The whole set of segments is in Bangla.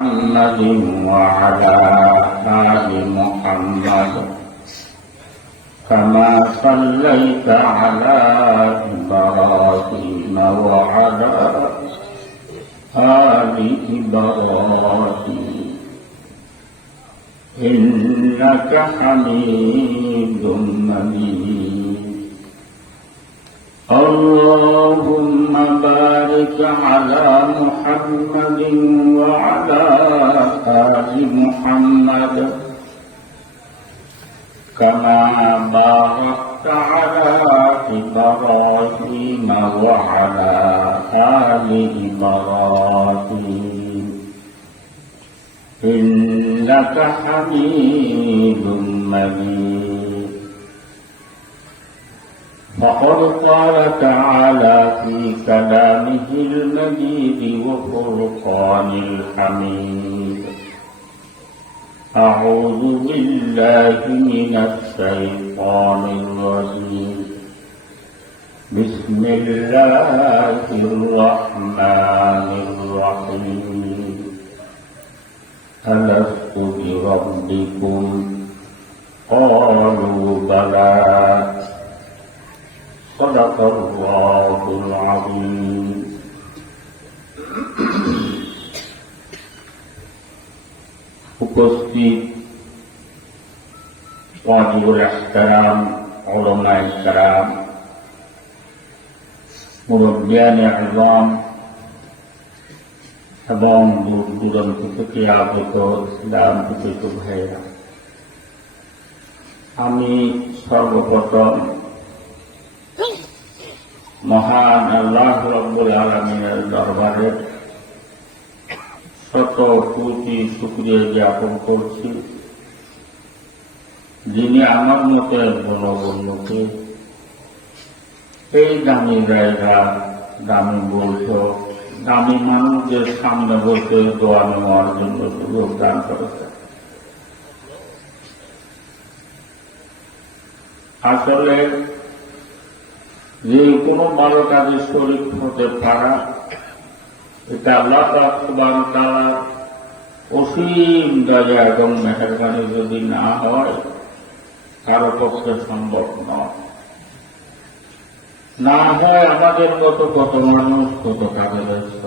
محمد وعلى آل محمد كما صليت على إبراهيم وعلى آل إبراهيم إنك حميد مجيد. اللهم بارك على محمد وعلى آل محمد كما باركت على إبراهيم وعلى آل إبراهيم إنك حميد مجيد. فقد قال تعالى في كلامه المجيد وفرقان الحميد: أعوذ بالله من الشيطان الرجيم. بسم الله الرحمن الرحيم. ألست بربكم؟ قالوا بلى. صدق الله العظيم. উপস্থিত ওয়াজিবুল ইহতারাম উলামায়ে কেরাম, মুরব্বিয়ানে আযম এবং দূর দূরান্ত থেকে আগত ইসলাম প্রিয় ভাইয়েরা, আমি সর্বপ্রথম মহান আল্লাহ রাব্বুল আলামিনের দরবারে শত কোটি শুকরিয়া জ্ঞাপন করছি, যিনি আমার মতো একজন অবন্যকে এই দামি জায়গা, দামি বৈঠক, দামি মানুষদের সামনে বসে দোয়া নেওয়ার জন্য সুযোগ দান করেছে। আসলে যে কোনো ভালো কাজে শরীক হতে পারা, এটা আল্লাহ পাক সুবহানাহু ওয়া তাআলার অসীম দয়া এবং মেহেরবানি যদি না হয় কারো পক্ষে সম্ভব নয়। না হয় আমাদের মতো কত মানুষ, কত কাজে ব্যস্ত,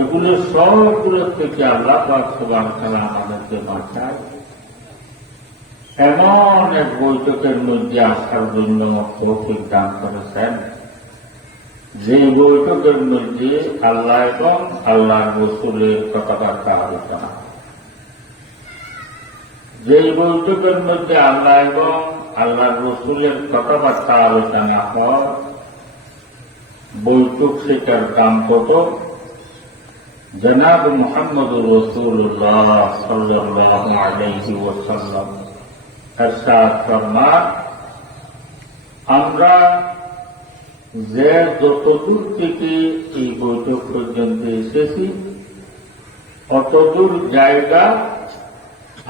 এগুলো সবগুলোর থেকে আল্লাহ পাক সুবহানাহু ওয়া তাআলা আমাদেরকে বাঁচায়। এমন এক বৈঠকের মধ্যে আসার জন্য তৌফিক দান করেছেন, যে বৈঠকের মধ্যে আল্লাহ এবং আল্লাহর রাসূলের কথাবার্তা আলোচনা, যে বৈঠকের মধ্যে আল্লাহ এবং আল্লাহর রাসূলের কথাবার্তা আলোচনা হয়, বৈঠক সেটার দাম কত? জনাব মুহাম্মদুর রাসূলুল্লাহ সাল্লাল্লাহু আলাইহি ওয়াসাল্লাম আমরা যে যতদূর থেকে এই বৈঠক পর্যন্ত এসেছি, অতদূর জায়গা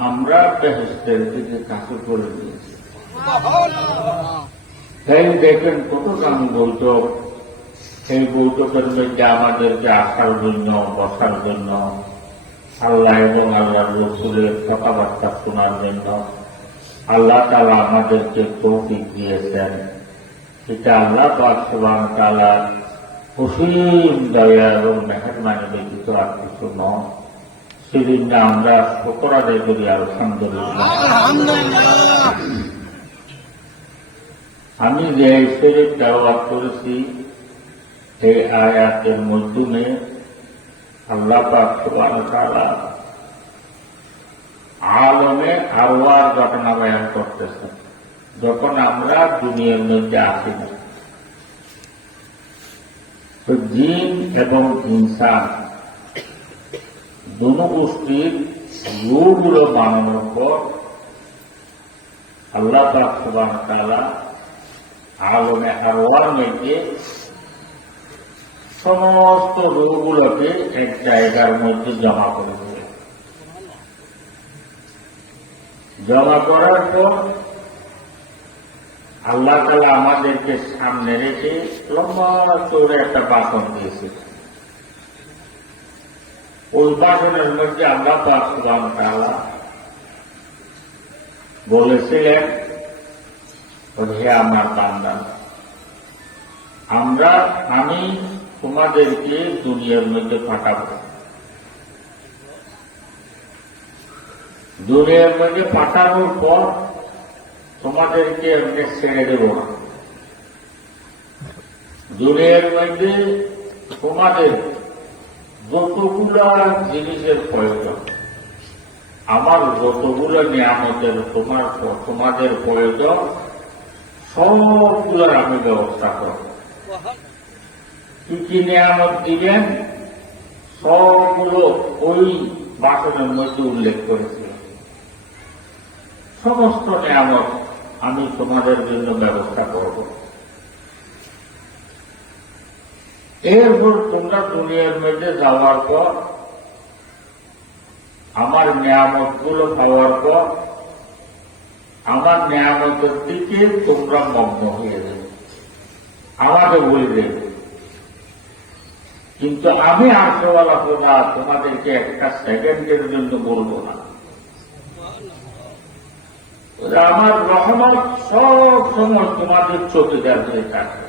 আমরা বেহেশতের দিকে কাছে করে নিয়েছি। তাই দেখেন কত দামি বৈঠক। এই বৈঠকের মধ্যে আমাদেরকে আসার জন্য, বসার জন্য, আল্লাহ এবং আল্লাহর রাসূলের কথাবার্তা শোনার জন্য আল্লাহ তাআলা আমাদেরকে তৌফিক দিয়েছেন। এটা আল্লাহ পাক সুবহানাহু ওয়া তাআলার অসীম দয়া এবং মেহেরবানি ব্যতীত আর কিছু নয়। সেদিন আমরা শুকর আদায় করি আলহামদুলিল্লাহ। আমি যে শরীফ তেলাওয়াত করেছি, এই আয়াতের মাধ্যমে আল্লাহ পাক সুবহানাহু ওয়া তাআলা আলমে আরওয়ার ঘটনা বয়ান করতেছেন। যখন আমরা দুনিয়ার মধ্যে আসি না, তো জিন এবং ইনসান দুনো গোষ্ঠীর রূপগুলো বানানোর পর আল্লাহ পাক সুবহানাহু ওয়া তাআলা আলমে আরওয়ার মধ্যে সমস্ত রূপগুলোকে এক জায়গার মধ্যে জমা করে দিলেন। জমা করার পর আল্লাহ তাআলা আমাদেরকে সামনে রেখে লম্বা চৌড়া একটা বাসন দিয়েছে। ওই বাসনের মধ্যে আল্লাহ পাক সুবহানাহু ওয়া তাআলা বলেছিলেন, হে আমার বান্দা, আমি তোমাদেরকে দুনিয়ার মধ্যে পাঠাবো, দুনিয়ার মধ্যে পাঠানোর পর তোমাদেরকে এমনি ছেড়ে দেব না। দুনিয়ার মধ্যে তোমাদের যতগুলা জিনিসের প্রয়োজন, আমার যতগুলো নিয়ামতের তোমাদের প্রয়োজন, সবগুলোর আমি ব্যবস্থা করব। কি কি নিয়ামত দিবেন সবগুলো ওই বাসনের মধ্যে উল্লেখ করেছিল। সমস্ত নিয়ামত আমি তোমাদের জন্য ব্যবস্থা করব। এরপর তোমরা দুনিয়ার মধ্যে যাওয়ার পর, আমার নিয়ামত গুলো পাওয়ার পর, আমার নিয়ামতের দিকে তোমরা মগ্ন হয়ে যাবে, আমাকে বলে দেবে। কিন্তু আমি আর্শওয়ালা খোদা তোমাদেরকে একটা সেকেন্ডের জন্য বলবো না। আমার রহমত সব সময় তোমাদের চোখে হয়ে থাকে।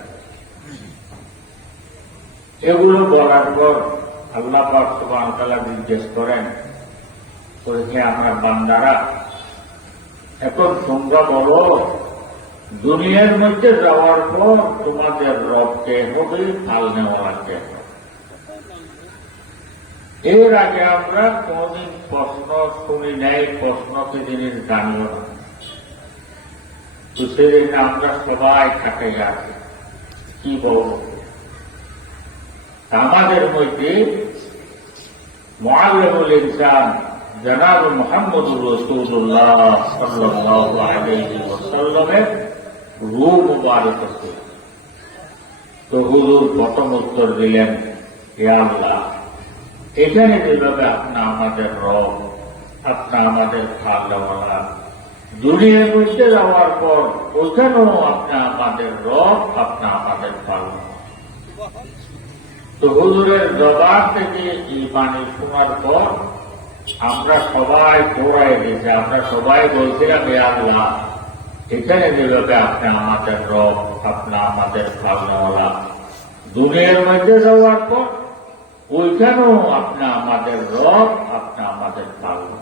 এগুলো বলার পর আল্লাহ পাক সুবহানাহু ওয়া তাআলা জিজ্ঞেস করেন, হে আমার বান্দারা, এখন তোমরা বলো, দুনিয়ার মধ্যে যাওয়ার পর তোমাদের রব কে হবে, ফাল নেওয়ার কে হবে? এর আগে আমরা কোনদিন প্রশ্ন শুনি নাই, প্রশ্নকে জিনিস জানিও না। তো সেদিন আমরা সবাই থাকে আছি, কি বলবো? আমাদের মধ্যে মুআল্লিমুল ইনসান জনাব মুহাম্মদুর রাসূলুল্লাহ সাল্লাল্লাহু আলাইহি ওয়াসাল্লামের রূহ মুবারক ছিল। তো হুজুর প্রথম উত্তর দিলেন, হে আল্লাহ, এখানে যেভাবে আপনি আমাদের রব, আপনি আমাদের খাওয়ালা, দুনিয়ার মধ্যে যাওয়ার পর ওখানেও আপনি আমাদের রব, আপনি আমাদের খাওয়ালা। তো হুজুরের জবাব থেকে এই বাণী শোনার পর আমরা সবাই দৌড়ায় গেছি। আমরা সবাই বলছিলাম, হে আল্লাহ, এখানে যেভাবে আপনি আমাদের রব, আপনি আমাদের খাওয়ালা, দুনিয়ার মধ্যে যাওয়ার পর ওইখানেও আপনি আমাদের রব, আপনি আমাদের খাওয়ালা।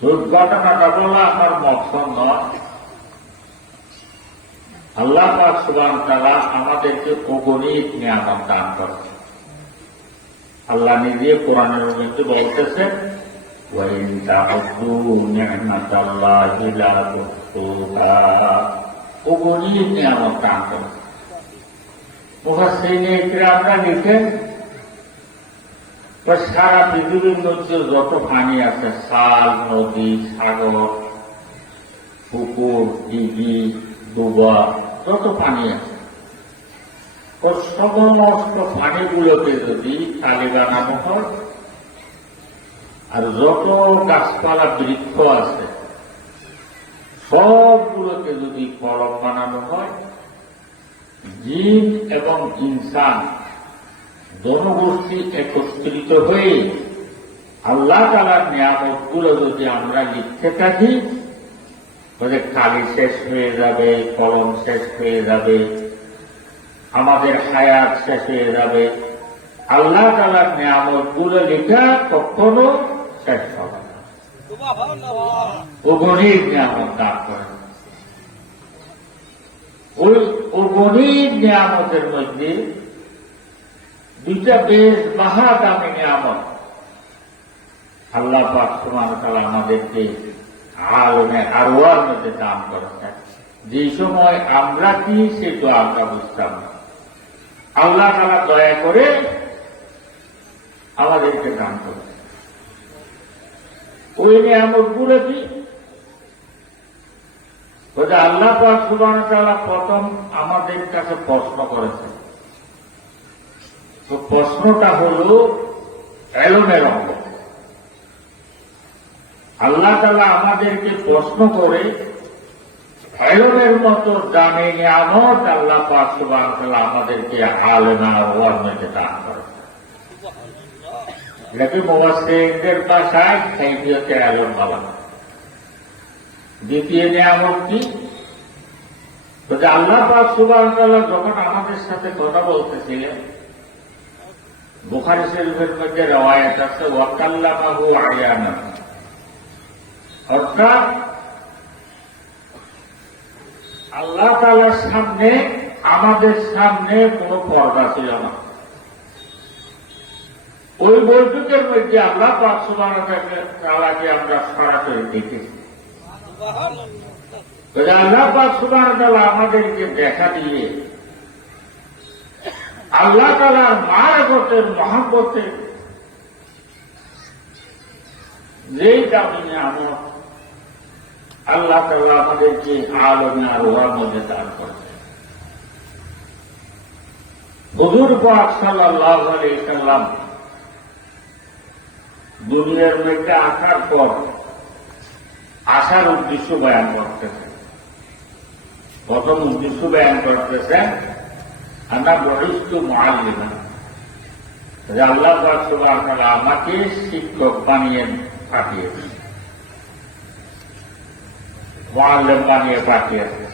দুর্ঘটনাটা বলা আমার মকসদ নয়। আল্লাহ পাক সুবহানাহু ওয়া তাআলা আমাদেরকে অগণিত নিয়ামত দান করেছেন। আল্লাহ নিজে কোরআনের মধ্যে বলতেছেন, ওয়া ইন তা'উদ্দু নি'মাতাল্লাহি লা তুহসুহা, অগণিত নিয়ামত দান করেছেন। মুফাসসিরিনে কিরামরা লিখেন, সারা পৃথিবীর মধ্যে যত পানি আছে, খাল, নদী, সাগর, পুকুর, দিঘি, ডুবা, যত পানি আছে, ওর সমস্ত পানিগুলোকে যদি তালি বানানো হয়, আর যত গাছপালা বৃক্ষ আছে সবগুলোকে যদি কলম বানানো হয়, জিন এবং ইনসান জনগোষ্ঠী একত্রিত হয়ে আল্লাহ তাআলার নিয়ামতগুলো যদি আমরা লিখতে থাকি, কালি শেষ হয়ে যাবে, কলম শেষ হয়ে যাবে, আমাদের হায়াত শেষ হয়ে যাবে। আল্লাহ তাআলার নিয়ামতগুলো লেখা কখনো শেষ হবে না। অগণিত নিয়ামত দান করেন। ওই অগণিত নিয়ামতের মধ্যে দুইটা বেশ মহাদামী নিয়ামত আল্লাহ পাক সুবহানাহু ওয়া তাআলা আমাদেরকে আলমে আরওয়ার মধ্যে দান করেছেন। যে সময় আমরা কি সেটা আমরা বুঝতাম না, আল্লাহ তাআলা দয়া করে আমাদেরকে দান করেছেন। ওই নিয়ামতগুলো কি? আল্লাহ পাক সুবহানাহু ওয়া তাআলা প্রথম আমাদের কাছে প্রশ্ন করেছেন। তো প্রশ্নটা হল এলমের অঙ্গ। আল্লাহ তাআলা আমাদেরকে প্রশ্ন করে এলমের মতো দামি নিয়ামত আল্লাহ পাক সুবহানাহু ওয়া তাআলা আমাদেরকে আলেমা ওয়ার মধ্যে দান করেছেন। এটাকে মুফাসসিরদের ভাষায় কাইফিয়তে আলম বলা। দ্বিতীয় নিয়ামত কি? আল্লাহ পাক সুবহানাহু ওয়া তাআলা যখন আমাদের সাথে কথা বলতেছিলেন, বুখারী শরীফের মধ্যে রওয়ায়াত আছে ওয়া কাল্লামাহু আয়ানা, অর্থাৎ আল্লাহ তাআলার সামনে, আমাদের সামনে কোনো পর্দা ছিল না। ওই বৈঠকের মধ্যে আল্লাহ পাক সুবহানাহু ওয়া তাআলাকে আমরা সরাসরি দেখেছি। আল্লাহ পাক সুবহানাহু ওয়া তাআলা আমাদেরকে দেখা দিয়ে আল্লাহ তাআলার মারফতের মহব্বতের যেই দামি নিয়ামত আল্লাহ তাআলা আমাদেরকে আলমে আরওয়ার মধ্যে দান করেছেন। হুজুর পাক সাল্লাল্লাহু আলাইহি ওয়াসাল্লাম দুনিয়ার মধ্যে আসার পর আসার উদ্দেশ্য বয়ান করতেছেন। প্রথম উদ্দেশ্য বয়ান করতেছেন আনা বুইস্তু মুআল্লিমান, যে আল্লাহ পাক সুবহানাহু ওয়া তাআলা আমাকে শিক্ষক বানিয়ে পাঠিয়েছেন, মুআল্লিম বানিয়ে পাঠিয়েছেন।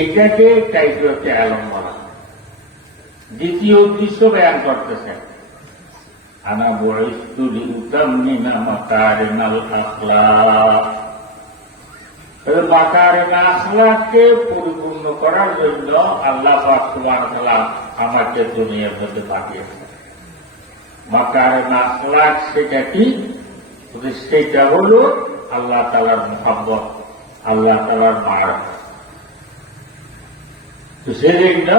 এটাকে কাইফিয়তে আলম বলা। দ্বিতীয় উদ্দেশ্য বয়ান করতেছেন আনা বুইস্তু লিউতাম্মিমা মাকারিমাল আখলাক, মাকারিমাল আখলাককে পরিপূর্ণ করার জন্য আল্লাহ পাক সুবহানাহু ওয়া তাআলা আমাকে দুনিয়ার মধ্যে পাঠিয়েছেন। মাকারিমাল আখলাক সেটা কি? সেটা হল আল্লাহ তাআলার মুহাব্বত, আল্লাহ তাআলার মারফত। তো সেজন্য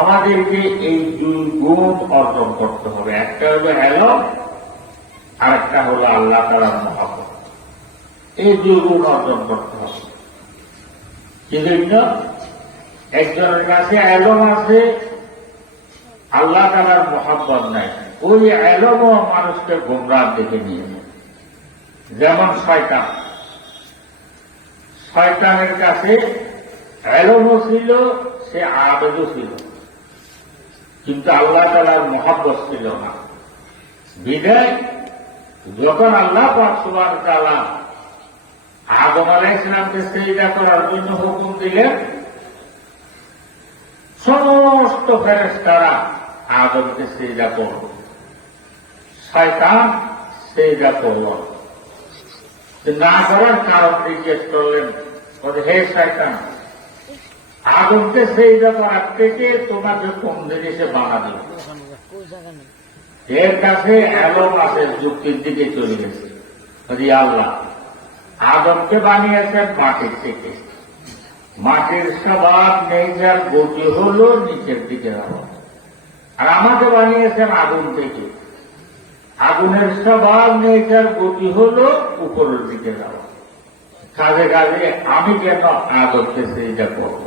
আমাদেরকে এই দুই গুণ অর্জন করতে হবে। একটা হলো এলম, আর একটা হলো আল্লাহ তাআলার মুহাব্বত। এই দুই গুণ অর্জন করতে হবে। সেজন্য একজনের কাছে এলম আছে, আল্লাহ তাআলার মুহাব্বত নাই, ওই এলমও মানুষকে গোমরাহর দিকে নিয়ে যায়। যেমন শয়তান, শয়তানের কাছে এলমও ছিল, সে আবেদও ছিল, কিন্তু আল্লাহ তাআলার মুহাব্বত ছিল না। বিদায় যখন আল্লাহ পাক সুবহানাহু ওয়া তাআলা আদম আলাইহিস সালামকে সিজদা করার জন্য হুকুম দিলেন, সমস্ত ফেরেশতারা আদমকে সিজদা করল, শয়তান সিজদা করল না। করার কারণ জিজ্ঞেস করলেন, হে শয়তান, আদমকে সিজদা করার থেকে তোমাকে কোন জিনিসে বানাবে? এর কাছে এলম আছে, যুক্তির দিকে চলে গেছে। আল্লাহ আদমকে বানিয়েছেন মাটির থেকে, মাটির স্বভাব নেচার গতি হল নিচের দিকে যাওয়া, আর আমাকে বানিয়েছেন আগুন থেকে, আগুনের স্বভাব নেচার গতি হল উপরের দিকে যাওয়া। কাজে কাজে আমি কেন আদমকে সিজদা করব?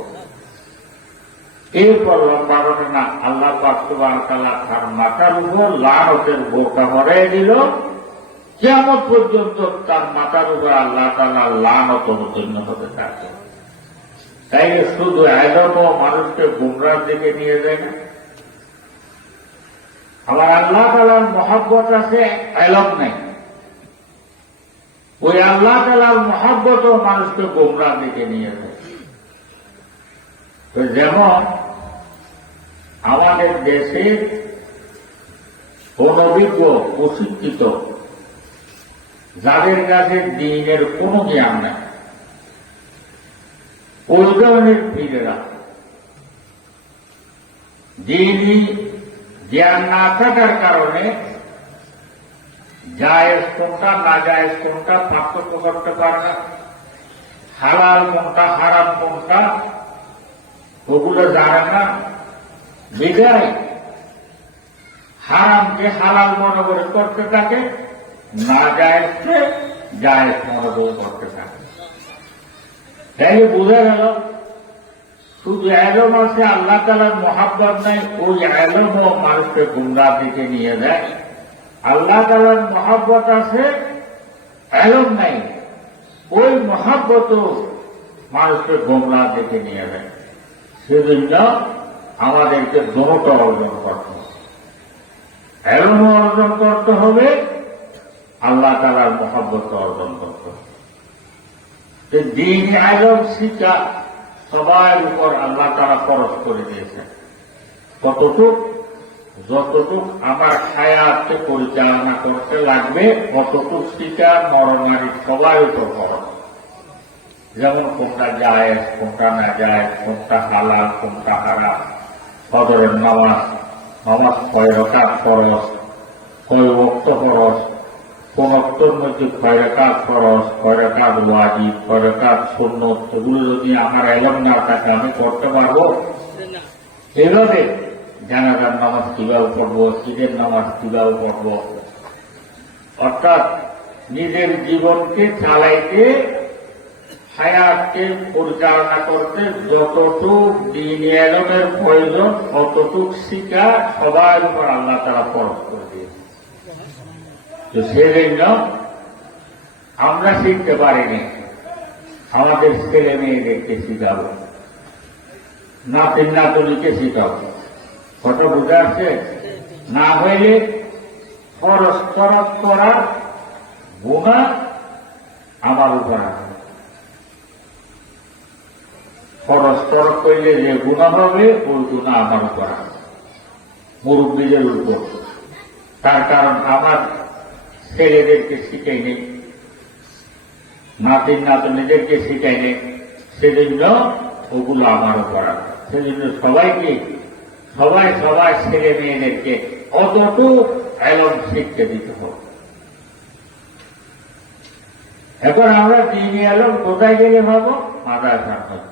এরপর লম্বারণে না, আল্লাহ পাক সুবহানাহু ওয়া তাআলা তার মাথার উপর লানতের বোরকা ভরাই দিল। কিয়ামত পর্যন্ত তার মাথার উপর আল্লাহ তাআলা লানত অবতীর্ণ হতে থাকে। তাই শুধু এলমও মানুষকে গুমরাহর দিকে নিয়ে যায় না। আবার আল্লাহ তাআলার মুহাব্বত আছে, এলম নাই। ওই আল্লাহ তাআলার মুহাব্বতও মানুষকে গুমরাহর দিকে নিয়ে যায়। তো যেমন আমাদের দেশে অনভিজ্ঞ, অশিক্ষিত, যাদের কাছে দ্বীনের কোন জ্ঞান নাই, ওই ধরনের পীরেরা দ্বীনি জ্ঞান না থাকার কারণে জায়েজ কোনটা না জায়েজ কোনটা পার্থক্য করতে পারে না, হালাল কোনটা হারাম কোনটা ওগুলো জানে না। বিদায় হারামকে হালাল মনে করে করতে থাকে, না জায়েজকে জায়েজ মনে করে করতে থাকে। তাই বোঝা গেল শুধু এলম আছে, আল্লাহ তাআলার মুহাব্বত নাই, ওই এলমও মানুষকে গুমরাহর দিকে নিয়ে যায়। আল্লাহ তাআলার মুহাব্বত আছে, এলম নাই, ওই মুহাব্বতও মানুষকে গুমরাহর দিকে নিয়ে যায়। সেজন্য আমাদেরকে দোনোটা অর্জন করতে হবে। এলম অর্জন করতে হবে, আল্লাহ তাআলার মহব্বত অর্জন করতে হবে। দিন আলম শিক্ষা সবার উপর আল্লাহ তাআলা ফরজ করে দিয়েছেন। কতটুক? যতটুক আমার হায়াতকে পরিচালনা করতে লাগবে অতটুক শিক্ষা নরনারী সবার উপর ফরজ। যেমন কোনটা জায়েজ, কোনটা না জায়েজ, কোনটা হালাল, কোনটা হারাম। ফজরের নামাজ, নামাজ কয় রাকাত ফরজ, কয় ওয়াক্ত ফরজ, কোন ওয়াক্তের মধ্যে কয় রাকাত ফরজ, কয় রাকাত ওয়াজিব, কয় রাকাত সুন্নত, এগুলো যদি আমার ইলম না থাকে আমি করতে পারবো? এভাবে জানাজার নামাজ কিভাবে পড়বো, ঈদের নামাজ কিভাবে পড়বো, অর্থাৎ নিজের জীবনকে চালাইতে, হায়াতকে পরিচালনা করতে যতটুক দিন এলমের প্রয়োজন অতটুক শিক্ষা সবার উপর আল্লাহ তাআলা ফরজ করে দিয়েছে। তো সেজন্য আমরা শিখতে পারিনি, আমাদের ছেলে মেয়েদেরকে শিখাবো, নাতিন নাতনিকে শিখাবো। কত বুঝাচ্ছে? না হইলে ফরজ করার গুনাহ আমার উপর আছে। ফরজ করলে যে গুনাহ হবে ওই গুনাহ আমার উপর আছে, মুরব্বীদের উপর। তার কারণ আমার ছেলেদেরকে শিখাই নেই, নাতিন নাতনিদেরকে শিখাই নেই, সেজন্য ওগুলো আমার উপর আছে। সেজন্য সবাই ছেলে মেয়েদেরকে অতটুকু এলম শিখতে দিতে হবে। এখন আমরা দিনী এলম কোথায় গেলে পাবো? মাদ্রাসার মধ্যে।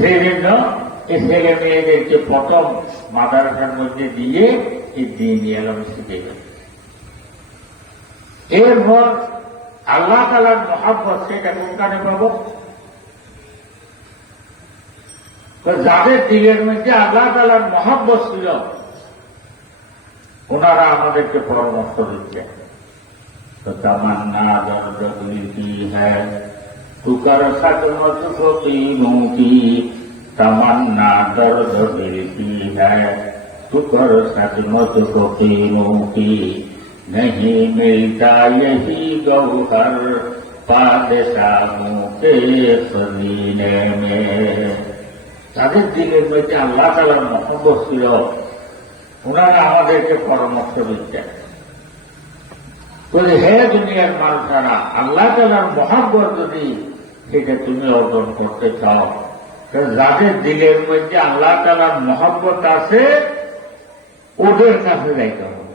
সেই জন্য এই ছেলে মেয়েদেরকে প্রথম মাদ্রাসার মধ্যে দিয়ে এই দিনী এলম শিখে গেল। এরপর আল্লাহ তাআলার মহব্বত সেটা কোনখানে পাবো? যাদের দিলের মধ্যে আল্লাহ তাআলার মহব্বত ছিল ওনারা আমাদেরকে পরামর্শ দিচ্ছেন। তো তামান্না দর্দ কি হ্যাঁ তুকার সাকমত ফকিরোं की तमन्ना दर्द दिल की है तुकर सचमुच फकीरों की नहीं मिलता यही गौहर बादशाहों के खजीने में। তাদের দিলের মধ্যে আল্লাহ তাআলার মহব্বত ছিল, ওনারা আমাদেরকে পরামর্শ দিচ্ছেন। বলে হে দুনিয়ার মানুষেরা, আল্লাহ তাআলার মহব্বত যদি সেটা তুমি অর্জন করতে চাও, যাদের দিলের মধ্যে আল্লাহ তাআলার মহব্বত আছে ওদের কাছে যাইতে হবে,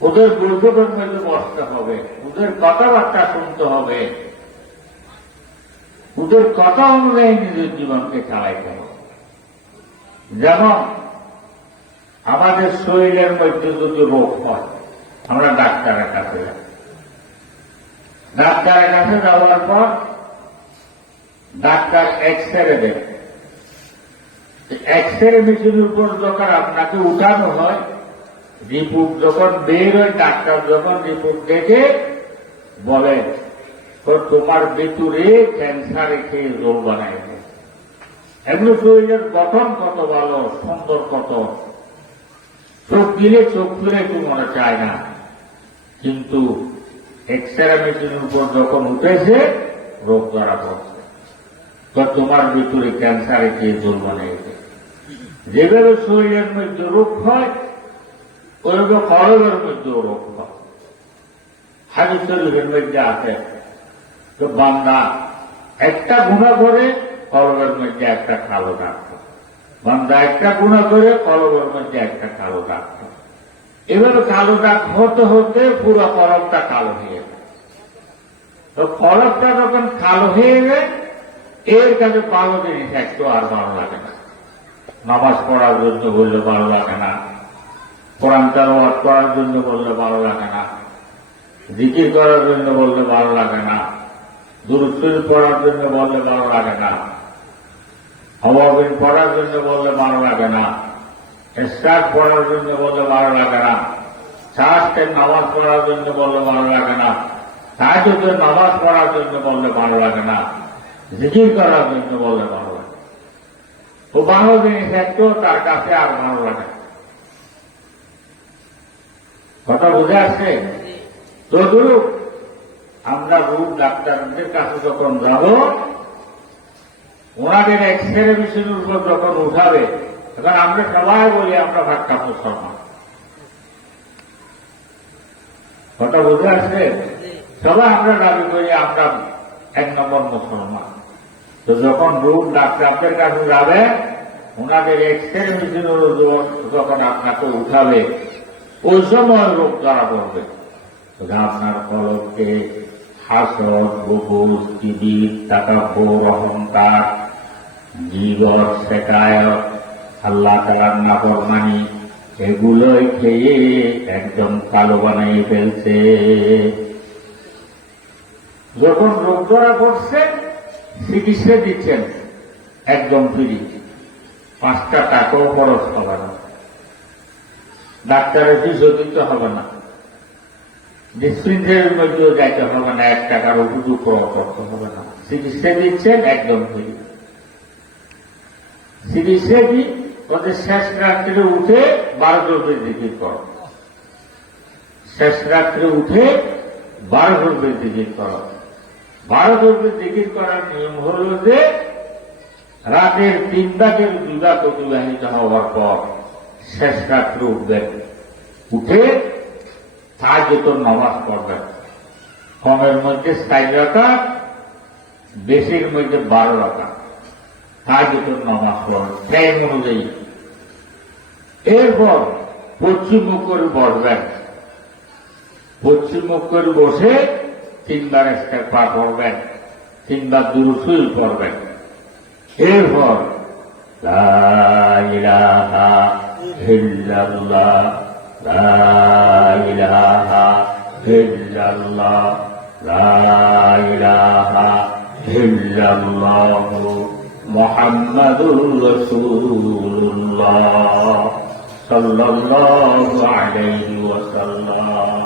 ওদের বৈঠকের মধ্যে বসতে হবে, ওদের কথাবার্তা শুনতে হবে, ওদের কথা অনুযায়ী নিজের জীবনকে চালাইতে হবে। যেমন আমাদের শরীরের মধ্যে যদি রোগ হয় আমরা ডাক্তারের কাছে যাই, ডাক্তারের কাছে যাওয়ার পর ডাক্তার এক্সরে দেন। এক্সরে মেশিনের উপর যখন আপনাকে উঠানো হয়, রিপোর্ট যখন বের হয়, ডাক্তার যখন রিপোর্ট দেখে বলে তো তোমার ভিতরে ক্যান্সার রেখে রোগ বানাইছে। এগুলো শরীরের গঠন কত ভালো, সুন্দর কত, চোখ দিলে চোখ ফিরে একটু মনে চায় না, কিন্তু এক্সরে মেশিনের উপর যখন উঠেছে রোগ ধরা পড়ছে, তো তোমার ভিতরে ক্যান্সার রেখে রোগ বানাইছে। যেভাবে শরীরের মধ্যে রোগ হয় ওইভাবে কলবের মধ্যেও রোগ হয়। হাদিস শরীফের মধ্যে আছে তো বান্দা একটা গুনাহ করে কলবের মধ্যে একটা কালো দাগ, বান্দা একটা গুনাহ করে কলবের মধ্যে একটা কালো দাগ। এভাবে কালো দাগ হতে হতে পুরো কলবটা কালো হয়ে যায়। তো কলবটা যখন কালো হয়ে যায় এর কাছে ভালো জিনিস একটু আর ভালো লাগে না। নামাজ পড়ার জন্য বললে ভালো লাগে না, কোরআন তেলাওয়াত করার জন্য বললে ভালো লাগে না, জিকির করার জন্য বললে ভালো লাগে না, দুরূদ শরীফ পড়ার জন্য বললে ভালো লাগে না, আওয়াবিন পড়ার জন্য বললে ভালো লাগে না, ইসরাত পড়ার জন্য বললে ভালো লাগে না, শাস্ত্রের নামাজ পড়ার জন্য বললে ভালো লাগে না, তাহাজ্জুদের নামাজ পড়ার জন্য বললে ভালো লাগে না, জিকির করার জন্য বললে ভালো লাগে। ও ভালো জিনিস একটু তার কাছে আর ভালো লাগে। কথা বুঝে আসছে? তদ্রূপ আমরা রোগ ডাক্তারদের কাছে যখন যাব, ওনাদের এক্সরে মেশিনের উপর যখন উঠাবে, তখন আমরা সবাই বলি আমরা ভাট্টা মুসলমান। কথা বুঝে আসছে? সবাই আমরা দাবি করি আমরা 1 নম্বর মুসলমান। তো যখন রোগ ডাক্তারদের কাছে যাবে, ওনাদের এক্সরে মেশিনের যখন আপনাকে উঠাবে, ওই সময় রোগ ধরা পড়বে। আপনার কলকে হাসদ, বুবুজ, কিবির, তাকাব্বুর, অহংকার, গীবত, শেকায়ত, আল্লাহ তাআলার নাফরমানি, এগুলোই খেয়ে একদম কালো বানিয়ে ফেলছে। যখন রোগ ধরা পড়ছে, চিকিৎসা দিচ্ছেন একদম ফ্রি, 5 টাকাও খরচ হবে না, ডাক্তারের ফিসও দিতে হবে না, ডিসপেন্সারির মধ্যেও যাইতে হবে না, 1 টাকার ওষুধও ক্রয় করতে হবে না, চিকিৎসা দিচ্ছেন একদম ফ্রি। চিকিৎসা কি? ওদের শেষ রাত্রে উঠে 12 দরবের জিকির কর, শেষ রাত্রে উঠে 12 দরবের জিকির কর। 12 দরবের জিকির করার নিয়ম হল যে রাতের 3 ভাগের 2 ভাগ অতিবাহিত হওয়ার পর শেষ রাত্রে উঠবেন, উঠে তাহাজ্জুদের নামাজ পড়বেন। কমের মধ্যে 4 রাকাত, বেশির মধ্যে 12 রাকাত তাহাজ্জুদের নামাজ পড়বেন টাইম অনুযায়ী। এরপর পশ্চিম মুখ করে বসবেন, পশ্চিম মুখ করে বসে 3 বার ইস্তেগফার পড়বেন, 3 বার দুরূদ শরীফ পড়বেন। এরপর লা ইলাহা ইল্লাল্লাহ, লা ইলাহা ইল্লাল্লাহ, লা ইলাহা ইল্লাল্লাহ, মুহাম্মাদুর রাসূলুল্লাহ সাল্লাল্লাহু আলাইহি ওয়াসাল্লাম।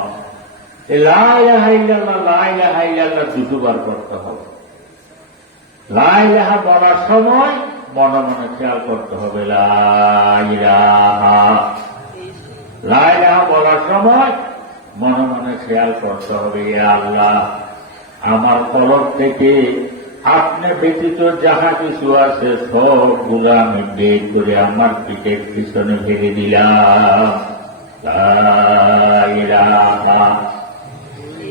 লা ইলাহা ইল্লাল্লাহ, লা ইলাহা ইল্লাল্লাহ 2 বার করতে হবে। লা ইলাহা বলার সময় মনে মনে খেয়াল করতে হবে লা ইলাহা, লা ইলাহা বলার সময় মনে মনে খেয়াল করতে হবে আল্লাহ আমার কলব থেকে আপনি ব্যতীত যাহা কিছু আছে সবগুলো আমি বের করে আমার পিঠের পিছনে ফেলে দিলাম। লা ইলাহা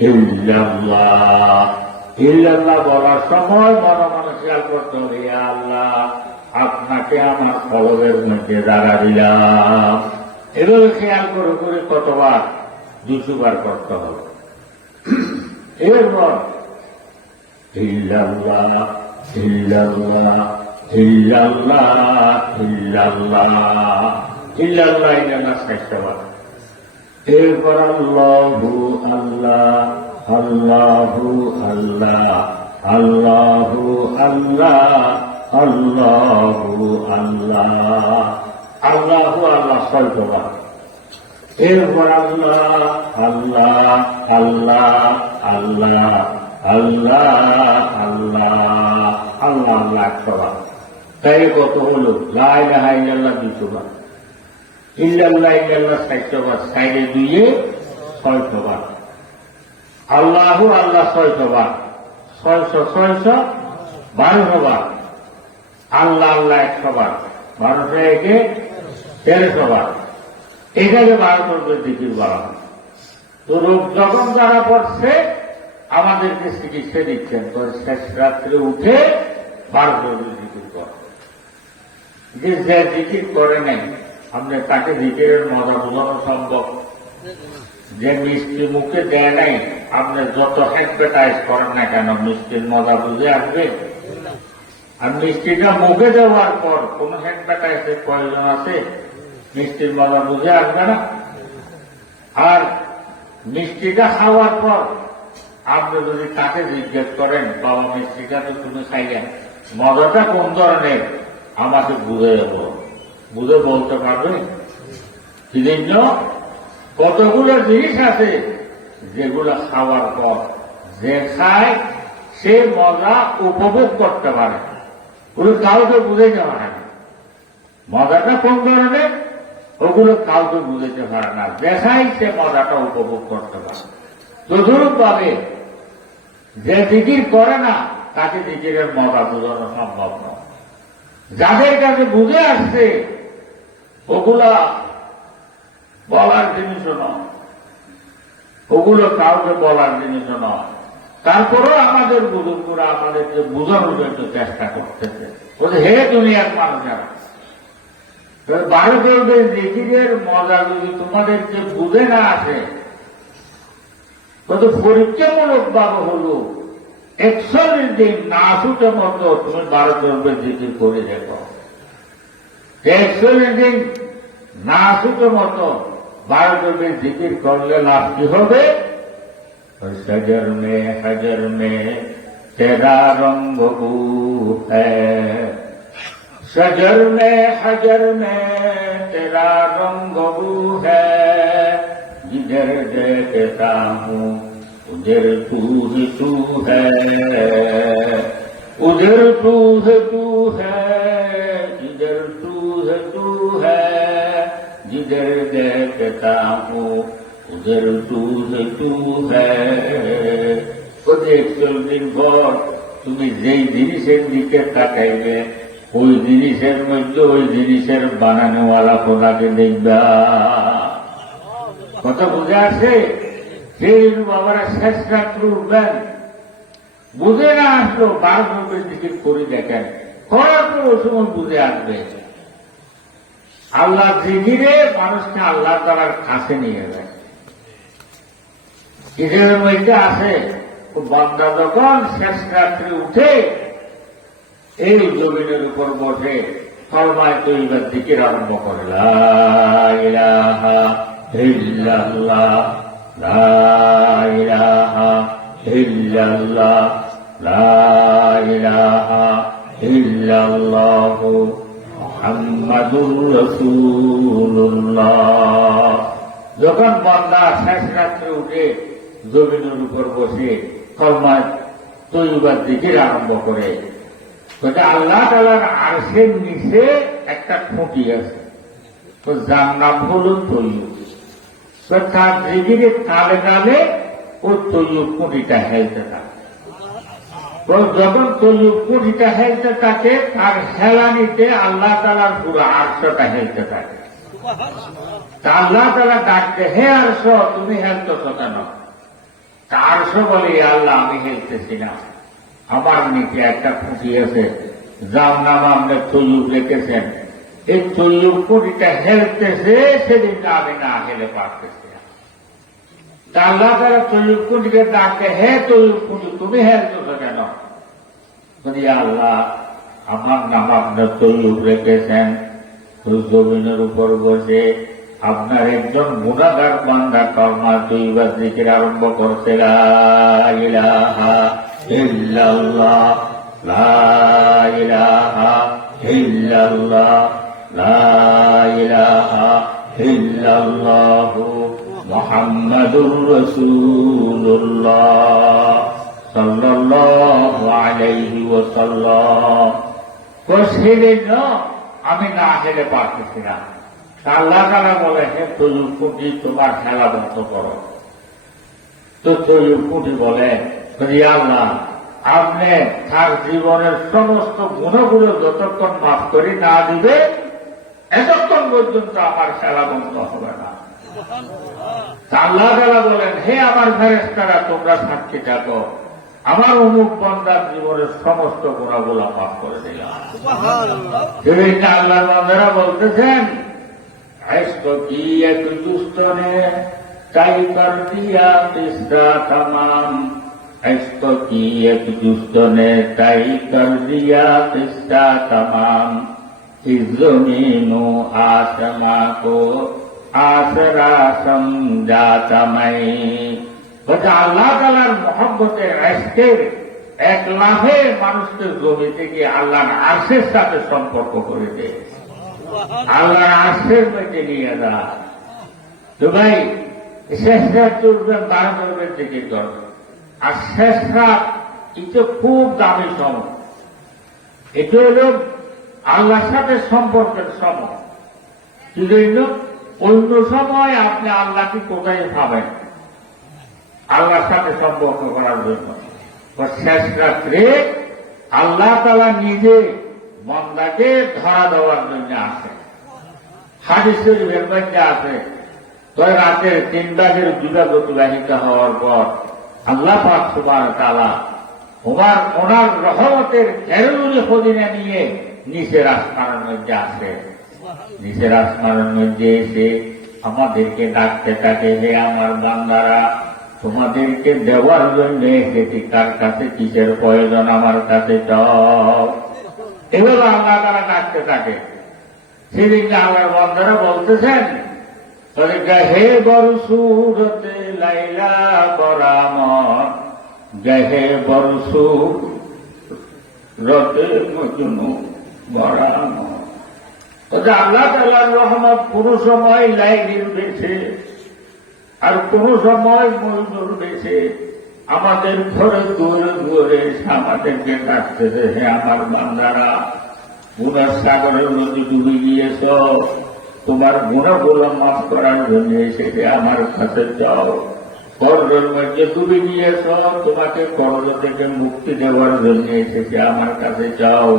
ইল্লাল্লাহ, ইল্লাল্লাহ বলার সময় মনে মনে খেয়াল করতে হবে আল্লাহ আপনাকে আমার কলবের মধ্যে দাঁড়া দিলাম। এগুলো খেয়াল করে করে কতবার? 200 বার করতে হবে। এরপর ইল্লাল্লাহ ইল্লাল্লাহ ইল্লাল্লাহ ইল্লাল্লাহ ইল্লাল্লাহ ইল্লাল্লাহ 60 বার। এরপর আল্লাহু আল্লাহ আল্লাহু আল্লাহ আল্লাহু আল্লাহ আল্লাহু আল্লাহ আল্লাহু আল্লাহ 6 বার। এরপর আল্লাহ আল্লাহ আল্লাহ আল্লাহ আল্লাহ আল্লাহ আল্লাহ আল্লাহ 100 বার। তাই কত হলো? লা ইলাহা ইল্লাল্লাহ 200 বার, ইল্লাল্লাহ ইল্লাল্লাহ 60 বার, সাইডে 2 600 বার, আল্লাহু আল্লাহ 600 বার, 600 600 1200 বার, আল্লাহ আল্লাহ 100 বার, 1200 একে 1300 বার। এটাকে 12 দরবের জিকির বলা হয়। তো রোগ যখন যারা পড়ছে আমাদেরকে চিকিৎসা দিচ্ছেন, তো শেষ রাত্রে উঠে 12 দরবের জিকির কর। যে জিকির করে নাই আপনি তাকে জিকিরের মজা বোঝানো সম্ভব? যে মিষ্টি মুখে দেয় নাই আপনি যত অ্যাডভার্টাইজ করেন না কেন মিষ্টির মজা বুঝে আসবে? আর মিষ্টিটা মুখে দেওয়ার পর কোন অ্যাডভার্টাইজের প্রয়োজন আছে? মিষ্টির মজা বুঝে আসবে না। আর মিষ্টিটা খাওয়ার পর আপনি যদি তাকে জিজ্ঞেস করেন বাবা মিষ্টিটা তো তুমি খাইলেন, মজাটা কোন ধরনের আমাকে বুঝে বুঝে বলতে পারবে? সেজন্য কতগুলো জিনিস আছে যেগুলো খাওয়ার পর যে খায় সে মজা উপভোগ করতে পারে, ওগুলো কাউকে বুঝে যাওয়া না। মজাটা কোন ধরনের, ওগুলো কাউকে বুঝতে পারে না, দেখাই সে মজাটা উপভোগ করতে পারে। তদরূপ ভাবে যে জিকির করে না তাকে জিকিরের মজা বোঝানো সম্ভব নয়। যাদের কাছে বুঝে আসছে ওগুলা বলার জিনিসও নয়, ওগুলো কাউকে বলার জিনিসও নয়। তারপরেও আমাদের বুজুর্গরা আমাদেরকে বোঝানোর জন্য চেষ্টা করতেছে, বলছে হে দুনিয়ার মানুষেরা, ভারতের জিকিরের মজা যদি তোমাদেরকে বুঝে না আসে, কত পরীক্ষামূলক ভাবে হল 41 দিন না ছুটে মতো তুমি ভারতের জিকির করে দেখো। 41 দিন না ছুটে মতো ভারতের জিকির করলে লাভ কি হবে? सजर में तेरा रंग बू है, सजर में तेरा रंग बू है, जिधर देखता हूँ उधर तू ही तू है, उधर तू है तू है, इधर तू है तू है, जिधर देखता हूँ उधर तू है तू है। 41 দিন পর তুমি যেই জিনিসের দিকে তাকাইবে ওই জিনিসের মধ্যে ওই জিনিসের বানানোওয়ালা খোদাকে দেখবা। কথা বুঝে আসে? সেই বাবারা শেষ রাত্রে উঠবেন, বুঝে না আসলো 12 দিকে করে দেখেন, করার পর ওই সময় বুঝে আসবে। আল্লাহ জিকিরে মানুষকে আল্লাহ তাআলার কাছে নিয়ে যায়। কিসের মধ্যে আছে? বান্দা যখন শেষ রাত্রে উঠে এই জমিনের উপর বসে ফরমায় তৈবার জিকির আরম্ভ করে, লা ইলাহা ইল্লাল্লাহ, লা ইলাহা ইল্লাল্লাহ, লা ইলাহা ইল্লাল্লাহ, মুহাম্মাদুর রাসূলুল্লাহ। যখন বান্দা শেষ রাত্রে উঠে জমিনের উপর বসে কলমায় তৈবার জিকির আরম্ভ করে, আল্লাহ তাআলার আরশের নিচে একটা খুঁটি আছে, যার নাম হল তৈয়ব। তার জিকিরে কালে কালে ও তৈয়ব খুঁটিটা হেলতে থাকে। যখন তৈয়ব খুঁটিটা হেলতে থাকে তার হেলানিতে আল্লাহ তাআলার পুরো আরশটা হেলতে থাকে। আল্লাহ তাআলা ডাকতে, হে আরশ তুমি হেলতেছ কেন? আরশ বলে, আল্লাহ আমি হেলতেছি না, আমার নিচে একটা খুঁটি আছে যার নাম আপনি তৈয়ব রেখেছেন, এই তৈয়ব খুঁটিটা হেলতেছে, সেদিন আমি না হেলে পারতেছি না। আল্লাহ তাআলা তৈয়ব খুঁটিকে ডাকতে, হে তৈয়ব খুঁটি তুমি হেলতেছ কেন? বলি আল্লাহ আমার নাম আপনার তৈয়ব রেখেছেন, জমিনের উপর বসে আপনার একজন গুনাহগার বান্দা কলমা তৈয়বা জিকির আরম্ভ করতে, লা ইলাহা ইল্লাল্লাহ, লা ইলাহা ইল্লাল্লাহ, লা ইলাহা ইল্লাল্লাহ, মুহাম্মাদুর রাসূলুল্লাহ সাল্লাল্লাহু আলাইহি ওয়াসাল্লাম। সেদিন আমি না হেলে পারতেছি না। আল্লাহ তাআলা বলে, হে তৈয়ব খুঁটি তোমার খেলা বন্ধ করো। তো তৈয়ব খুঁটি বলে, আল্লাহ আপনি তার জীবনের সমস্ত গুণগুলো যতক্ষণ মাফ করে না দিবে এতক্ষণ পর্যন্ত আমার খেলা বন্ধ হবে না। আল্লাহ তাআলা বলেন, হে আমার ফেরেশতারা তোমরা সাক্ষী থাকো, আমার অমুক বান্দার জীবনের সমস্ত গুণাগুলো মাফ করে দিলাম। আল্লাহর বান্দারা বলতেছেন, इश्क की एक दुस्त ने तय कर दिया किस्सा तमाम, इश्क की एक दुस्त ने तय कर दिया किस्सा तमाम, इस ज़मीनो आसमां को आसरा समझाता मैं। আল্লাহ তাআলার মহব্বতের ইশকের এক লাফে মানুষকে জমি থেকে আল্লাহর আরশের সাথে সম্পর্ক করে দেয়, আল্লাহর আরশের মধ্যে নিয়ে যায়। তো ভাই শেষ রাত চলবেন 12 থেকে করবে, আর শেষ রাত এটা খুব দামি সময়। এটা হল আল্লাহর সাথে সম্পর্কের সময়। কি জন্য? অন্য সময় আপনি আল্লাহকে কোথায় পাবেন? আল্লাহর সাথে সম্পর্ক করার জন্য। শেষ রাত্রে আল্লাহ তাআলা নিজে বান্দাকে ধরা দেওয়ার জন্য আসে। হাদিস শরীফের মধ্যে আছে, রাতের 3 ভাগের 2 ভাগ অতিবাহিত হওয়ার পর আল্লাহ পাক সুবহানাহু ওয়া তাআলা ওনার রহমতের খেরুলি খদিনা নিয়ে নিচের আসমানের মধ্যে আসে। নিচের আসমানের মধ্যে এসে আমাদেরকে ডাকতে থাকে, হে আমার বান্দারা, তোমাদেরকে দেওয়ার জন্য এসেছি, কার কাছে কিসের প্রয়োজন আমার কাছে চাও। এভাবে আল্লাহ তারা ডাকতে থাকে। সেদিন আল্লাহর বান্দারা বলতেছেন, হে বড় সুরতে লাইলা বরামত, গহে বড় সুরতে মজনু বরামত। আল্লাহ তাআলার রহমত কোন সময় লাইলির বেশে, আর কোন সময় মজনুর বেশে আমাদের ঘরে দূরে দূরে আমাদেরকে ডাকতেছে, হে আমার বান্দারা, গুনার সাগরের মধ্যে ডুবে গিয়েছ, তোমার গুণাগুলো মাফ করার জন্য এসেছে আমার কাছে যাও। কর্জের মধ্যে ডুবে গিয়েছ, তোমাকে কর্জ থেকে মুক্তি দেওয়ার জন্য এসেছে আমার কাছে যাও।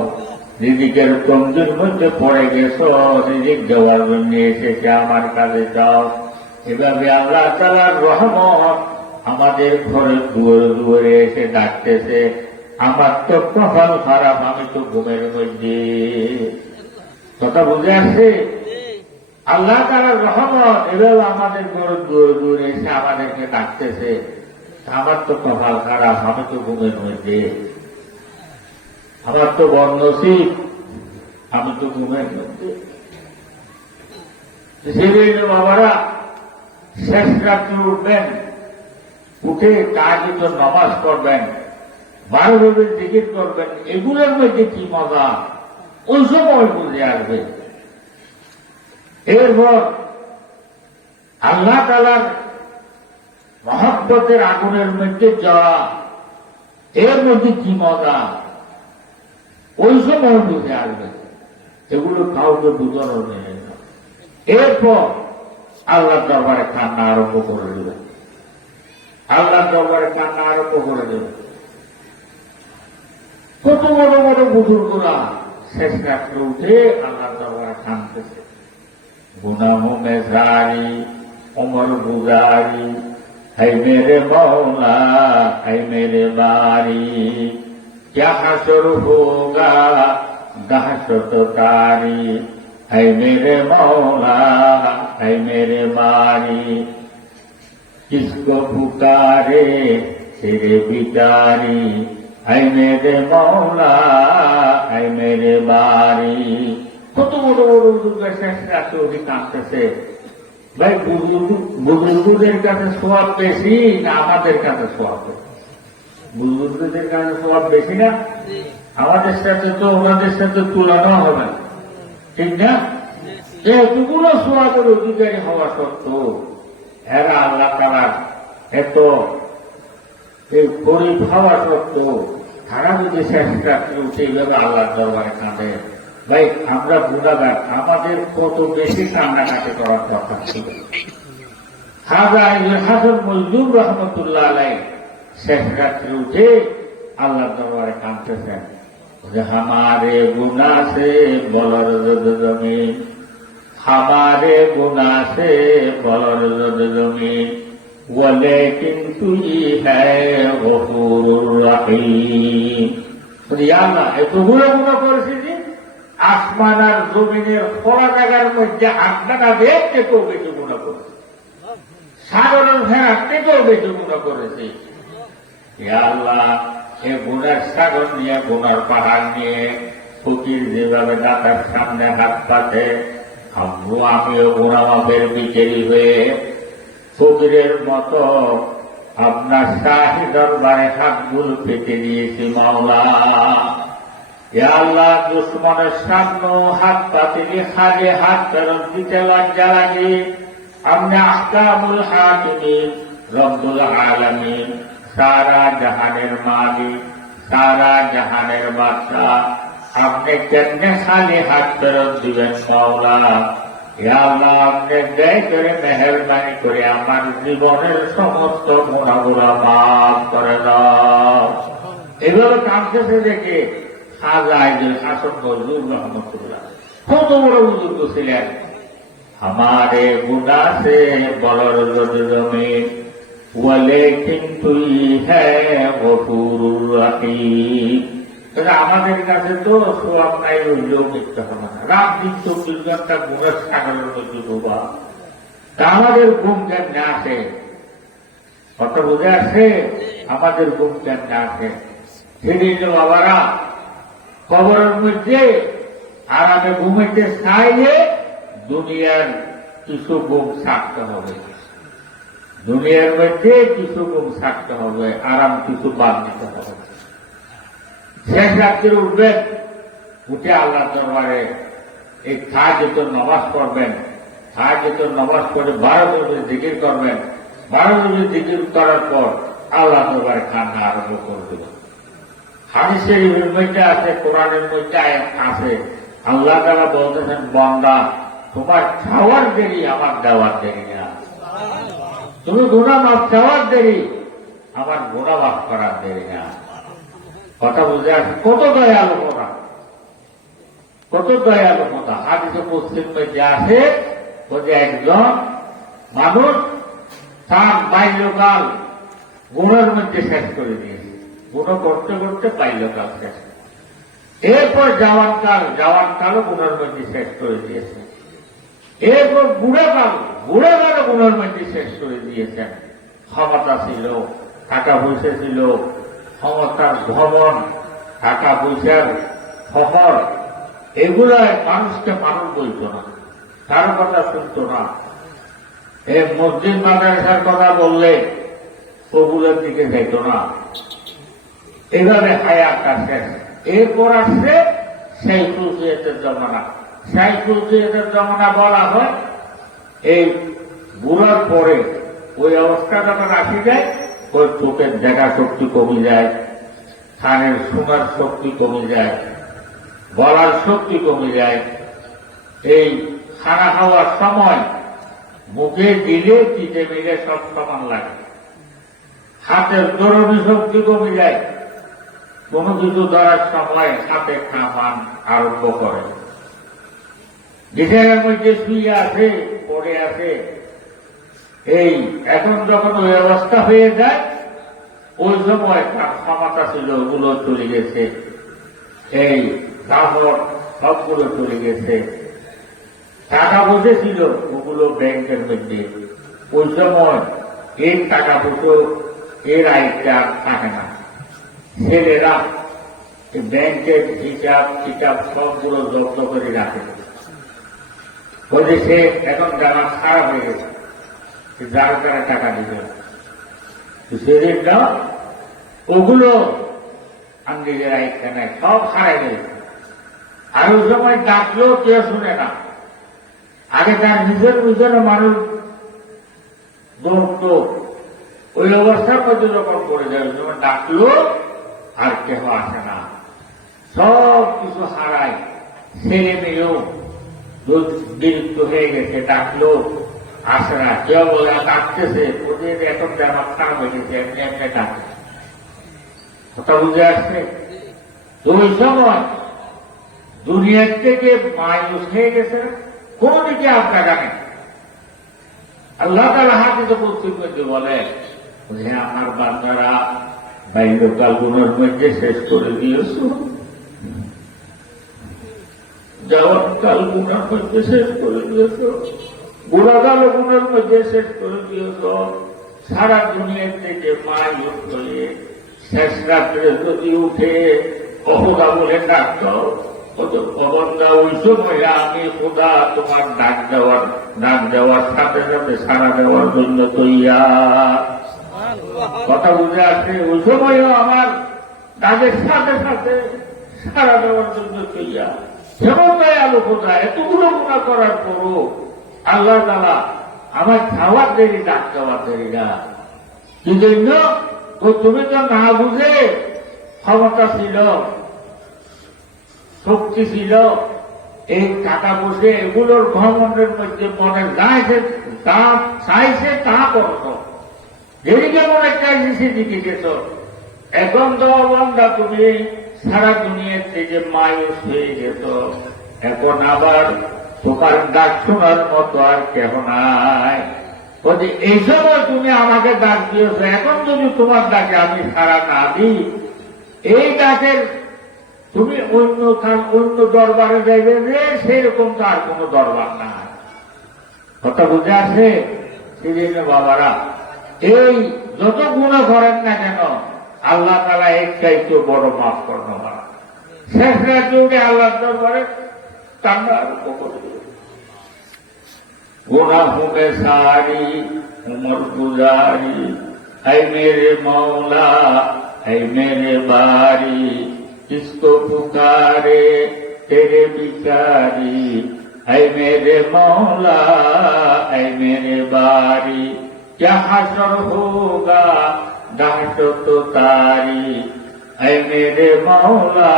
রিজিকের কমজোর মধ্যে পড়ে গেছ, রিজিক দেওয়ার জন্য এসেছে আমার কাছে যাও। এভাবে আল্লাহ তাআলার রহমত আমাদের ঘরে দুয়ারে দুয়ারে এসে ডাকতেছে। আমার তো কপাল খারাপ, আমি তো ঘুমের মধ্যে। কথা বুঝে আসছে? আল্লাহ তাআলার রহমত এভাবে আমাদের ঘরে দুয়ারে দুয়ারে এসে আমাদেরকে ডাকতেছে। আমার তো কপাল খারাপ, আমি তো ঘুমের মধ্যে। আমার তো বদনসিব, আমি তো ঘুমের মধ্যে। সেদিন বাবারা শেষ রাত্রে উঠবেন, উঠে তাহাজ্জুদ নামাজ পড়বেন, 12 রবির জিকির করবেন। এগুলোর মধ্যে কি মজা, ওই সময় বুঝে আসবে। এরপর আল্লাহ তাআলার মহব্বতের আগুনের মধ্যে যাওয়া, এর মধ্যে কি মজা, ওই সময় বুঝে আসবে। এগুলো কাউকে বুঝানো নেই। এরপর আল্লাহর দরবারে কান্না আরম্ভ করে দেবে। আল্লাহর দরবারে কান্না আরম্ভ করে দেবে। কত বড় বড় বুজুর্গরা শেষ রাত্রে উঠে আল্লাহর দরবারে কাঁদতেছে। গুনাহ में जारी उमर गुजारी है मेरे मौला है मेरे बारी क्या हशर होगा दहशत कारी है मेरे मौला है मेरे बारी किसको पुकारे तेरे बिचारी है मेरे मौला है मेरे बारी। কত বড় বড় বুজুর্গের শেষ রাত্রে ওকে কাঁদতেছে। ভাই, বুজুর্গদের কাছে সওয়াব বেশি না আমাদের কাছে সওয়াব? বুজুর্গদের কাছে সওয়াব বেশি না? আমাদের সাথে তো ওনাদের সাথে তুলনা হবে না, ঠিক না? এতগুলো সওয়াবের অধিকারী হওয়া সত্ত্বেও এরা আল্লাহ তাআলার এত গরিব হওয়া সত্ত্বেও তারা যদি শেষ রাত্রে উঠে এইভাবে আল্লাহর দরবারে কাঁদে, ভাই আমরা গুনাহগার, আমাদের কত বেশি কান্নাকাটি করার দরকার ছিল। হাসান মজলুম রহমতুল্লাহ আলাইহি শেষ রাত্রে উঠে আল্লাহর দরবারে কাঁদতেছেন যে हमारे गुनाह से बलरद जमीन, हमारे गुनाह से बलरद जमीन, लेकिन तू ही है गफूरुर रहीम। আল্লাহ এতগুলো গুনাহ করেছি যে আসমান আর জমিনের খোলা জায়গার মধ্যে আপনারা দেখতে কেউ বেশি গুনাহ করেছে, সাধারণ ফেরার থেকেও বেশি গুনাহ করেছে। আল্লাহ, এ গুনার সাগর নিয়ে, গুনার পাহাড় নিয়ে ফকির যেভাবে দাতার সামনে হাত পাতে, আমিও গুনাহ মাফের বিচারী হয়ে ফকিরের মতো আপনার শাহী দরবারে হাতগুলো পেতে দিয়েছি মাওলা। আল্লাহ, দুশ্মনের সামনে হাত পাতিনি, খালি হাত ফেরত দিতে লজ্জা লাগে। আপনি আহকামুল হাকিমিন, রব্বুল আলামিন, সারা জাহানের মালিক, সারা জাহানের বাদশা, আপনি কেমনে খালি হাত ফেরত দিবেন মাওলা? ইয়া আল্লাহ, আপনি দয়া করে মেহেরবানি করে আমার জীবনের সমস্ত গুনাহগুলো মাফ করে দাও। এভাবে কাঁদতেছে দেখে খাজা আইজুল হাসান নজরুল রহমতুল্লাহ কত বড় বুজুর্গ ছিলেন। हमारे गुना से बलर जमीन लेकिन তুই হ্যাঁ গফুরুর রহিম। আমাদের কাছে তো সওয়াব নাই, হইলেও মিথ্যা হবে না। রাত দিন 24 ঘন্টা গুণের সাগরের মধ্যে ডোবা, তা আমাদের ঘুম কেমনে আসে? কত বুঝে আসে আমাদের ঘুম কেমনে আসে? সেদিন বাবারা কবরের মধ্যে আরামে ঘুমাইতে চাইলে দুনিয়ার কিছু গুম থাকতে হবে, দুনিয়ার মধ্যে কিছু গুম থাকতে হবে, আরাম কিছু বাদ দিতে হবে। শেষ রাত্রে উঠবেন, উঠে আল্লাহ দরবারে এই তাহাজ্জুদ নামাজ পড়বেন, তাহাজ্জুদ নামাজ পড়ে 12 বছর জিকির করবেন, 12 বছর জিকির করার পর আল্লাহ দরবারে কান্না আরম্ভ করে দেবেন। হাদিসের মধ্যে আছে, কোরআনের মধ্যে আছে, আল্লাহ তাআলা বলতেছেন, বান্দা তোমার চাওয়ার দেরি, আমার দেওয়ার দেরি না। তুমি গুনাহ মাফ চাওয়ার দেরি, আমার গুনাহ মাফ করার দেরি না। কথা বুঝে আসে? কত দয়ালু কথা, কত দয়ালু কথা। হাদিসে মুসলিম মধ্যে আছে, বলছে একজন মানুষ তার বাল্যকাল গুণের মধ্যে শেষ করে দিয়েছে, গুণ করতে করতে বাল্যকাল শেষ, এরপর জওয়ানকালও গুণের মধ্যে শেষ করে দিয়েছে, এরপর বুড়াকালও গুণের মধ্যে শেষ করে দিয়েছেন। ক্ষমতা ছিল, টাকা পয়সা ছিল, ক্ষমতার ভবন, টাকা পয়সার শহর, এগুলায় মানুষকে মানুষ বলত না, কারো কথা শুনত না। এই মসজিদ মাদ্রাসার কথা বললে ওগুলোর দিকে যাইত না। এভাবে হায়াতটা শেষ। এরপর আসছে শাইখুল জিয়াদের জমানা। শাইখুল জিয়াদের জমানা বলা হয় এই বুড়ার পরে ওই অবস্থা যখন আসি যায়, ওই চোখের দেখা শক্তি কমে যায়, কানের শোনার শক্তি কমে যায়, বলার শক্তি কমে যায়। এই খানা খাওয়ার সময় মুখে দিলে চিটে মিলে সব সমান লাগে, হাতের দরণী শক্তি কমে যায়, কোনো কিছু ধরার সময় হাতে কামান আরম্ভ করে। বিছানার মধ্যে শুয়ে আছে, পড়ে আছে। এই এখন যখন ওই অবস্থা হয়ে যায়, ওই সময় তার ক্ষমতা ছিল, ওগুলো চলে গেছে, এই কাপড় সবগুলো চলে গেছে, টাকা বসেছিল ওগুলো ব্যাংকের মধ্যে। ওই সময় এর টাকা বসে এর আয়টা থাকে না। ছেলেরা ব্যাংকের হিসাব সবগুলো জব্দ করে রাখে। বলছে সে এখন জামা খারাপ হয়ে গেছে, যার তারা টাকা দিবে, সেদিন না ওগুলো আঙ্গিজের আয়টা নেয়, সব হারাই গেছে। আর ওই সময় ডাকলেও কেউ শুনে না। আগে তার নিজের মানুষ দৌড়ত, ওই অবস্থার মধ্যে যখন পড়ে যায়, ওই সময় ডাকলো আর কেহ আসে না, সব কিছু হারায়। ছেলে মেয়েও বিরক্ত হয়ে গেছে, ডাকলো আসে না, কেউ বলে ডাকতেছে, ওদের এখন জামা খারাপ হয়ে গেছে, এমনি এমনি ডাকে। কথা বুঝে আসছে? ওই সময় দুনিয়ার থেকে মায়ুস হয়ে গেছে, কোন দিকে আপনারা নেই। আল্লাহ তাআলা হাদিসে কুদসির মধ্যে বলে, হ্যাঁ আমার বান্দারা বাল্যকাল গুণের মধ্যে শেষ করে দিয়েছ, জওয়ানকাল গুণের মধ্যে শেষ করে দিয়েছ, বুড়াকাল গুণের মধ্যে শেষ করে দিয়েছ। সারা দুনিয়ার থেকে মায়ুস হয়ে শেষ রাত্রে যদি উঠে অহুদা বলে ডাকত, অবন্দা ওই সময় আমি খোদা তোমার ডাক দেওয়ার সাথে সাথে সারা দেওয়ার জন্য তৈয়ার। কথা বুঝে আসছে? ওই সময়ও আমার ডাকের সাথে সাথে সারা দেওয়ার জন্য তৈয়ার। যেমন দয়ালু খোদা, এতগুলো গুনাহ করার পরও আল্লাহ তাআলা আমার খাওয়ার দেরি, ডাক দেওয়ার দেরি না। কি জন্য? তুমি তো না বুঝে ক্ষমতা ছিল, শক্তি ছিল, এই টাকা পয়সা এগুলোর ঘমণ্ডের মধ্যে মনে চাইছে তা করত, যেদিকে মনে চাইছে সেদিকে গেছ। এখন তো বন্ধা তুমি সারা দুনিয়ার থেকে মায়ুস হয়ে গেছ। এখন আবার তোমার ডাক শোনার মতো আর কেহ নাই। বলছি এই সময় তুমি আমাকে ডাক দিয়েছ, এখন যদি তোমার ডাকে আমি সারা না দিই, এই ডাকের তুমি অন্য দরবারে যাইবে যে সেরকম তো আর কোন দরবার না। কথা বুঝে আসে? সেই জন্য বাবারা এই যত গুণা করেন না কেন আল্লাহ তাআলা এক চাইতে বড় মাফ করতে পারে। শেষ রাতে উঠে আল্লাহ দরবারে কান্না আরম্ভ করে দিল। गुनाहों के सारी उम्र गुजारी, ऐ मेरे मौला ऐ मेरे बारी, किसको पुकारे तेरे बिचारी, ऐ मेरे मौला ऐ मेरे बारी, क्या हशर होगा डांट तो तारी, ऐ मेरे मौला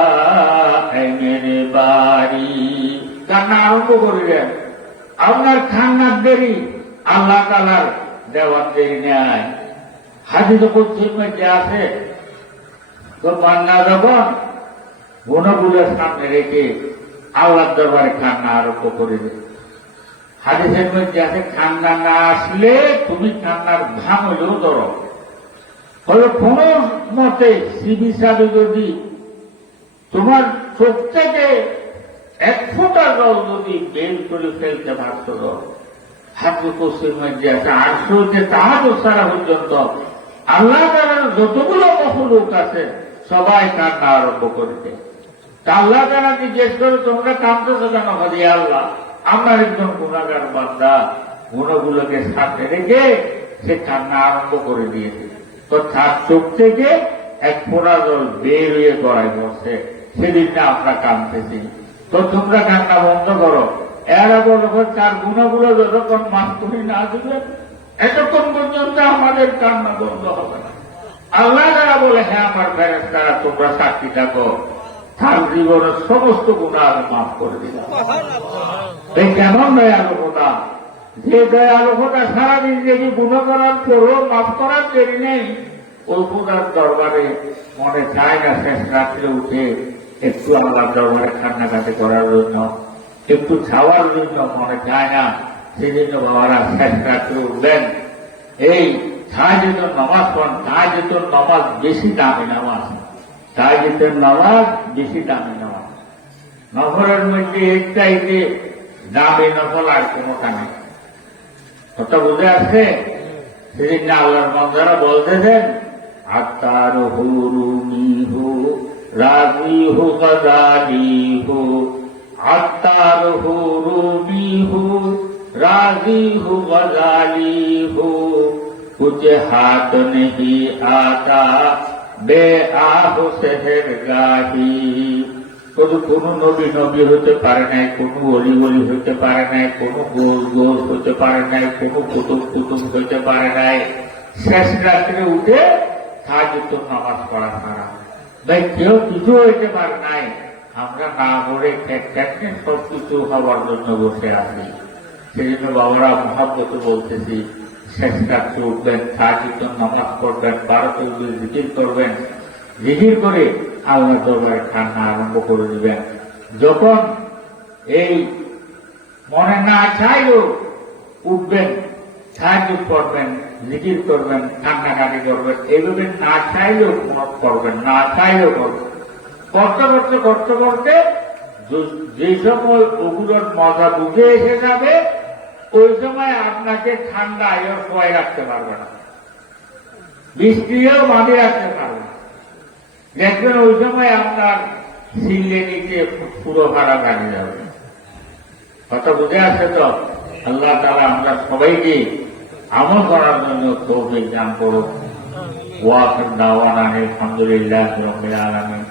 ऐ मेरे बारी। কান্না আরম্ভ করলেন। আপনার খান্নার দেরি আল্লাহ তাআলার দেওয়ার দেরি নেয়। হাদিস কুদসির মধ্যে আছে, তো বান্দা যখন গুণাগুলোর সামনে রেখে আল্লাহর দরবারে কান্না আরম্ভ করে দেয়। হাদিসের মধ্যে আছে, কান্না না আসলে তুমি কান্নার ভাঙ হলেও ধরো। হলো কোন মতে সিবি সাবি যদি তোমার চোখ থেকে এক ফোঁটা জল যদি বের করে ফেলতে পারত, হাতে কোষের মধ্যে আছে আটশো যে তাহাজ সারা পর্যন্ত আল্লাহ তাআলার যতগুলো মখলুক আছে সবাই কান্না আরম্ভ করেছে। আল্লাহ তাআলা জিজ্ঞেস করে, তোমরা কাঁদতেছো কেন? বলি আল্লাহ আমার একজন গুনাহগার বান্দা গুণগুলোকে সাথে রেখে সে কান্না আরম্ভ করে দিয়েছে। তো তার চোখ থেকে এক ফোঁটা জল বের হয়ে গড়ায় বসে, সেদিন না আমরা কাঁদতেছি। তো তোমরা কান্না বন্ধ করো। এরা বলবো তার গুণাগুলো যতক্ষণ মাফ করে না দিবেন এতক্ষণ পর্যন্ত আমাদের কান্না বন্ধ হবে না। আল্লাহ তাআলা বলে, হ্যাঁ আমার ফেরেশতারা তোমরা সাক্ষী থাকো, তার জীবনের সমস্ত গুণা আমি মাফ করে দিলাম। এই কেমন দয়ালু খোদা, যে দয়ালু খোদা সারাদিন যদি গুণা করার পরও মাফ করার দেরি নেই, ওই খোদার দরবারে মনে চায় না শেষ রাত্রে উঠে একটু আল্লাহ দরবারে কান্নাকাটি করার জন্য, একটু খাওয়ার জন্য মনে চায় না। সেই জন্য বাবারা শেষ রাত্রে উঠবেন, এই তাহাজ্জুদের নামাজ পড়েন। তাহাজ্জুদের নামাজ বেশি দামি নামাজ, তাহাজ্জুদের নামাজ বেশি দামি নামাজ। নফলের মধ্যে এর চাইতে দামি নফল আর কোনোটা নেই। কথা বুঝে আসছে? সেদিন আল্লাহর বান্দারা বলতেছেন, আত্মার হুরুমি হু রাজি হু গজালি হু, আত্মার হুরুমি হু রাজি হু গজালি হু, कुछ हाथ नहीं आता বে আহ সেহের গাহি। কোন নবী নবী হতে পারে নাই, কোন অলি অলি হতে পারে নাই, কোন গোল গোল হতে পারে নাই, কোন কুতুব কুতুব হতে পারে নাই। শেষ রাত্রে উঠে তাহাজ্জুদ নামাজ পড়া ছাড়া ভাই কেউ কিছু হইতে পারে নাই। আমরা না পড়ে খেটে সবকিছু হওয়ার জন্য বসে আছি। সেই জন্য বাবারা মহাব্বতে বলতেছি, শেষ রাত্রে উঠবেন, তাহাজ্জুদ নামাজ পড়বেন, 12 তসবিহ জিকির করবেন, জিকির করে আল্লাহ দরবারে কান্না আরম্ভ করে দিবেন। যখন এই মনে না চাইলেও উঠবেন, তাহাজ্জুদ পড়বেন, জিকির করবেন, কান্নাকাটি করবেন, এইভাবে না চাইলেও করবেন, না চাইলেও করবেন। করতে করতে করতে করতে যে সময় ওগুলোর মজা বুঝে এসে যাবে, ওই সময় আপনাকে ঠান্ডা আয়ও শোয়াই রাখতে পারবে না, বৃষ্টিও বাঁধে রাখতে পারবে না। দেখবেন ওই সময় আপনার সিলে নিচে পুরো ভাড়া দাঁড়িয়ে যাবে। কথা বুঝে আসে তো? আল্লাহ তাআলা আমরা সবাইকে আমল করার জন্য তৌফিক দান করুন। ওয়া আখির দাওয়ানা আলহামদুলিল্লাহি রাব্বিল আলামিন।